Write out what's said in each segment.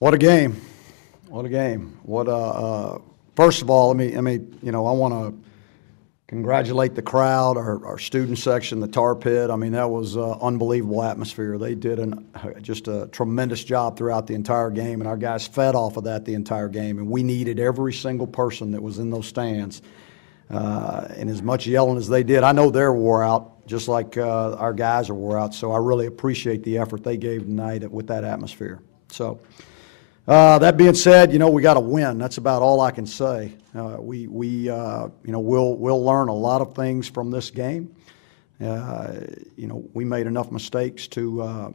What a game. What a game. First of all, I want to congratulate the crowd, our student section, the tar pit. I mean, that was unbelievable atmosphere. They did just a tremendous job throughout the entire game, and our guys fed off of that the entire game, and we needed every single person that was in those stands. And as much yelling as they did, I know they're wore out, just like our guys are wore out, so I really appreciate the effort they gave tonight with that atmosphere. So, that being said, we got to win. That's about all I can say. We'll learn a lot of things from this game. We made enough mistakes to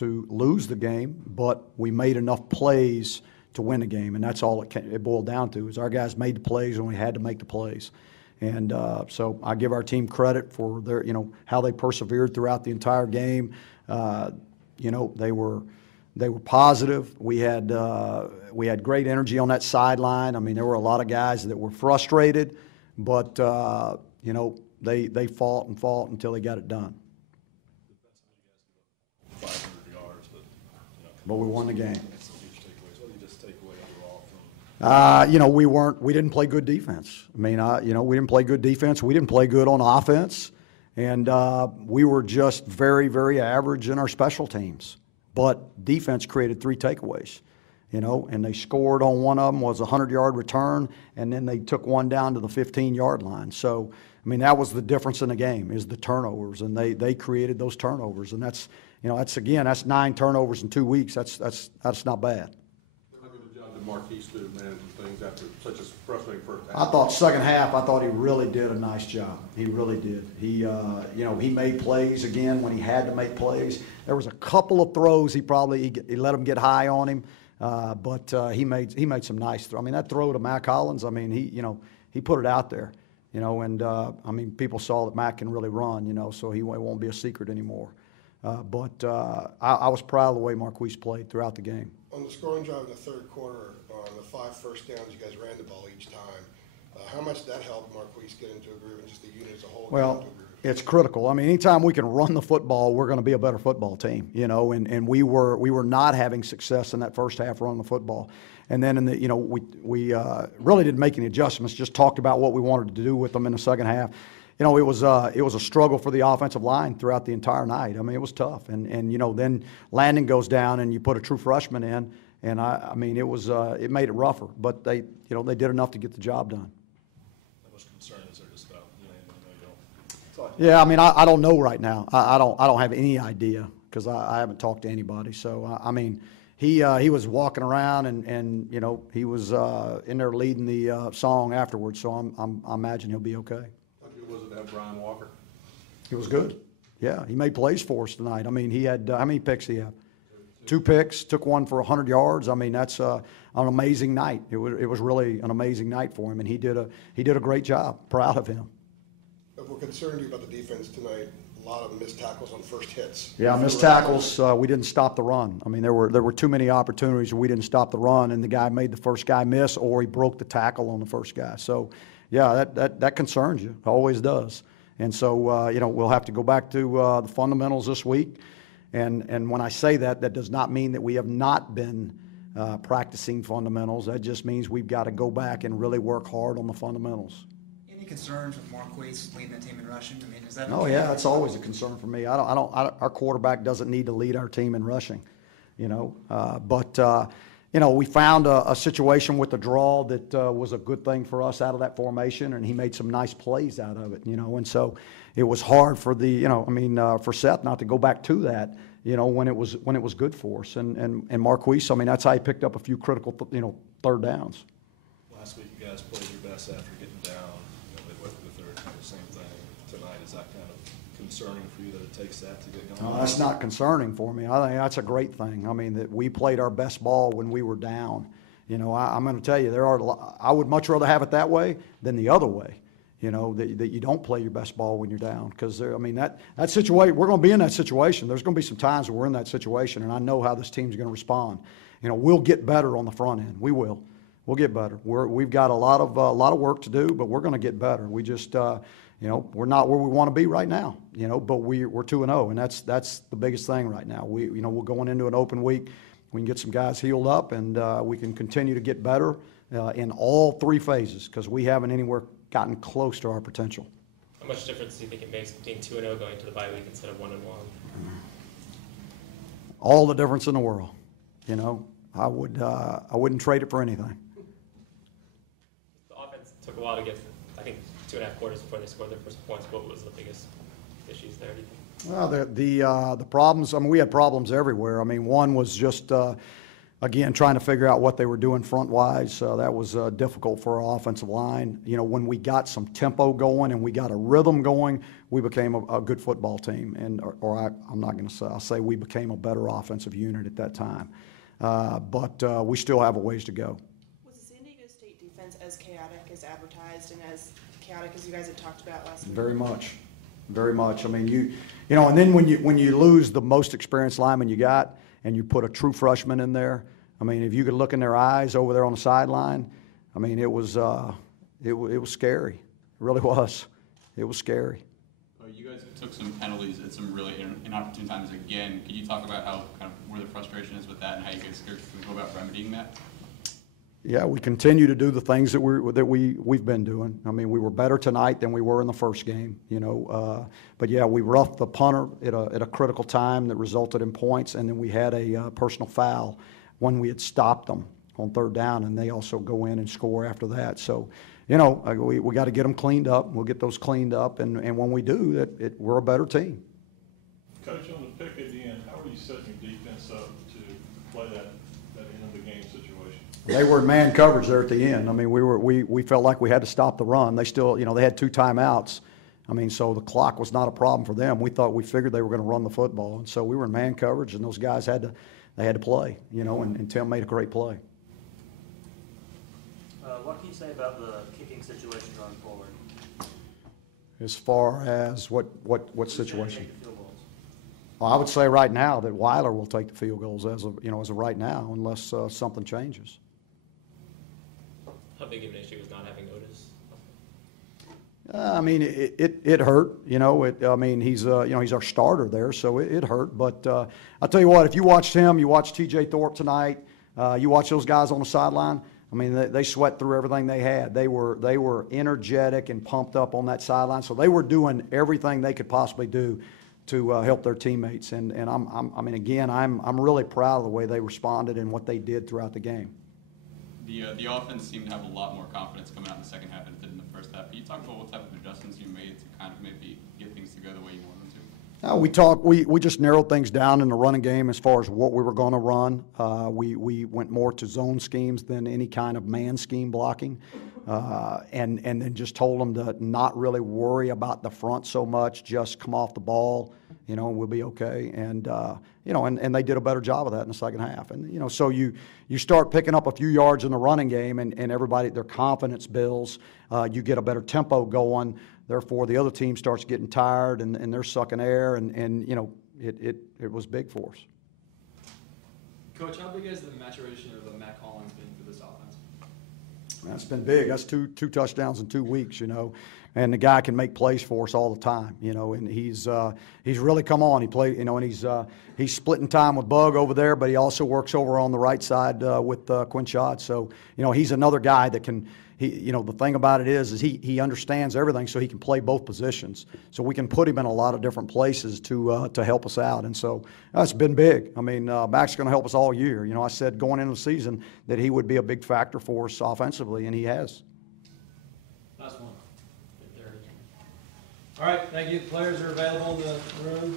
lose the game, but we made enough plays to win the game, and that's all it boiled down to. Is our guys made the plays when we had to make the plays, and so I give our team credit for their, how they persevered throughout the entire game. They were positive. We had great energy on that sideline. I mean, there were a lot of guys that were frustrated, but they fought and fought until they got it done. 500 yards, but we won the game. Some huge takeaways. What do you just take away overall from? We didn't play good defense. I mean, we didn't play good defense. We didn't play good on offense, and we were just very, very average in our special teams. But defense created 3 takeaways, and they scored on one of them was a 100-yard return, and then they took one down to the 15-yard line. So, I mean, that was the difference in the game is the turnovers, and they created those turnovers, and that's 9 turnovers in 2 weeks. That's not bad. How good a job did Marquise do managing things after such a frustrating first half? I thought second half, he really did a nice job. He really did. He made plays again when he had to make plays. There was a couple of throws he let him get high on him, but he made some nice throws. I mean, that throw to Mac Hollins, I mean, he put it out there, and people saw that Mac can really run, so it won't be a secret anymore. But I was proud of the way Marquise played throughout the game. On the scoring drive in the third quarter, on the 5 first downs, you guys ran the ball each time. How much did that help Marquise get into a groove and just the unit as a whole? Well, it's critical. I mean, anytime we can run the football, we're going to be a better football team, and we were not having success in that first half running the football. And then we really didn't make any adjustments, just talked about what we wanted to do with them in the second half. It was a struggle for the offensive line throughout the entire night. I mean, it was tough. And then Landon goes down and you put a true freshman in, and it made it rougher. But they did enough to get the job done. How much concern is there just about you don't? Yeah, I mean, I don't know right now. I don't have any idea because I haven't talked to anybody. So he was walking around and he was in there leading the song afterwards. So I imagine he'll be okay. Was it that Brian Walker? He was good. Yeah, he made plays for us tonight. I mean, he had how many picks he had? 2 picks. Took one for 100 yards. I mean, that's an amazing night. It was really an amazing night for him, and he did a great job. Proud of him. But we're concerned about the defense tonight. A lot of missed tackles on first hits. Yeah, missed tackles. We didn't stop the run. I mean, there were too many opportunities where we didn't stop the run, and the guy made the first guy miss, or he broke the tackle on the first guy. So. Yeah, that concerns you. It always does. And so, we'll have to go back to the fundamentals this week. And when I say that, that does not mean that we have not been practicing fundamentals. That just means we've got to go back and really work hard on the fundamentals. Any concerns with Marquise leading the team in rushing? I mean, is that? Oh yeah, that's always a concern for me. Our quarterback doesn't need to lead our team in rushing, but. We found a situation with the draw that was a good thing for us out of that formation, and he made some nice plays out of it, and so it was hard for for Seth not to go back to that, when it was good for us, and Marquise, that's how he picked up a few critical, third downs. Last week you guys played your best after getting down, midway through the third, same thing tonight. Is that kind of concerning for you that it takes that to get going? No, that's not concerning for me. I think that's a great thing. I mean, that we played our best ball when we were down. I'm going to tell you, I would much rather have it that way than the other way. That you don't play your best ball when you're down, because that situation, we're going to be in that situation. There's going to be some times where we're in that situation, and I know how this team's going to respond. We'll get better on the front end. We will. We'll get better. We've got a lot of work to do, but we're going to get better. We just we're not where we want to be right now, but we're 2-0, and that's the biggest thing right now. We're going into an open week. We can get some guys healed up, and we can continue to get better in all three phases, because we haven't anywhere gotten close to our potential. How much difference do you think it makes being 2-0 going to the bye week instead of 1-1? All the difference in the world. You know, I wouldn't trade it for anything. The offense took a while to get, I think, 2.5 quarters before they scored their first points. What was the biggest issues there, do you think? Well, the problems, I mean, we had problems everywhere. I mean, one was just, again, trying to figure out what they were doing front-wise. That was difficult for our offensive line. You know, when we got some tempo going and we got a rhythm going, we became a good football team. And I'm not going to say, I'll say we became a better offensive unit at that time. But we still have a ways to go. Was the San Diego State defense as chaotic as advertised and as chaotic as you guys had talked about last week? Very much. Very much. I mean, you know, and then when you lose the most experienced lineman you got and you put a true freshman in there, I mean, if you could look in their eyes over there on the sideline, I mean, it was scary. It really was. It was scary. You guys took some penalties at some really inopportune times again. Could you talk about how kind of where the frustration is with that and how you guys can go about remedying that? Yeah, we continue to do the things that we've been doing. I mean, we were better tonight than we were in the first game, you know. But yeah, we roughed the punter at a critical time that resulted in points, and then we had a personal foul when we had stopped them on third down, and they also go in and score after that. So, you know, we got to get them cleaned up. We'll get those cleaned up, and when we do, we're a better team. Coach, on the pick at the end, how are you setting your defense up to play that end of the game situation? They were in man coverage there at the end. I mean, we felt like we had to stop the run. They still, you know, they had 2 timeouts. I mean, so the clock was not a problem for them. We figured they were going to run the football, and so we were in man coverage, and those guys had to play, you know, and Tim made a great play. What can you say about the kicking situation going forward? As far as what situation? Take the field goals? Well, I would say right now that Weiler will take the field goals as of right now, unless something changes. How big of an issue was not having Otis? I mean, it hurt. You know, I mean, he's our starter there, so it hurt. But I'll tell you what, if you watched him, you watched T.J. Thorpe tonight, you watch those guys on the sideline. I mean, they sweat through everything they had. They were energetic and pumped up on that sideline, so they were doing everything they could possibly do to help their teammates. And I'm really proud of the way they responded and what they did throughout the game. The offense seemed to have a lot more confidence coming out in the second half than it did in the first half. Can you talk about what type of adjustments you made to kind of maybe get things to go the way you want them to? We just narrowed things down in the running game as far as what we were going to run. We went more to zone schemes than any kind of man scheme blocking, and then just told them to not really worry about the front so much. Just come off the ball, you know, and we'll be okay. And you know, and they did a better job of that in the second half. And you know, so you start picking up a few yards in the running game, and everybody, their confidence builds. You get a better tempo going. Therefore, the other team starts getting tired, and they're sucking air, and you know, it was big for us. Coach, how big has the maturation of Matt Collins been for this offense? That's been big. That's two touchdowns in 2 weeks, you know, and the guy can make plays for us all the time, you know, and he's really come on. He played, you know, and he's splitting time with Bug over there, but he also works over on the right side with Quinshad. So, you know, he's another guy that can. You know, the thing about it is he understands everything, so he can play both positions. So we can put him in a lot of different places to help us out, and so that's been big. I mean, Mac's going to help us all year. You know, I said going into the season that he would be a big factor for us offensively, and he has. Last one. All right, thank you. Players are available in the room.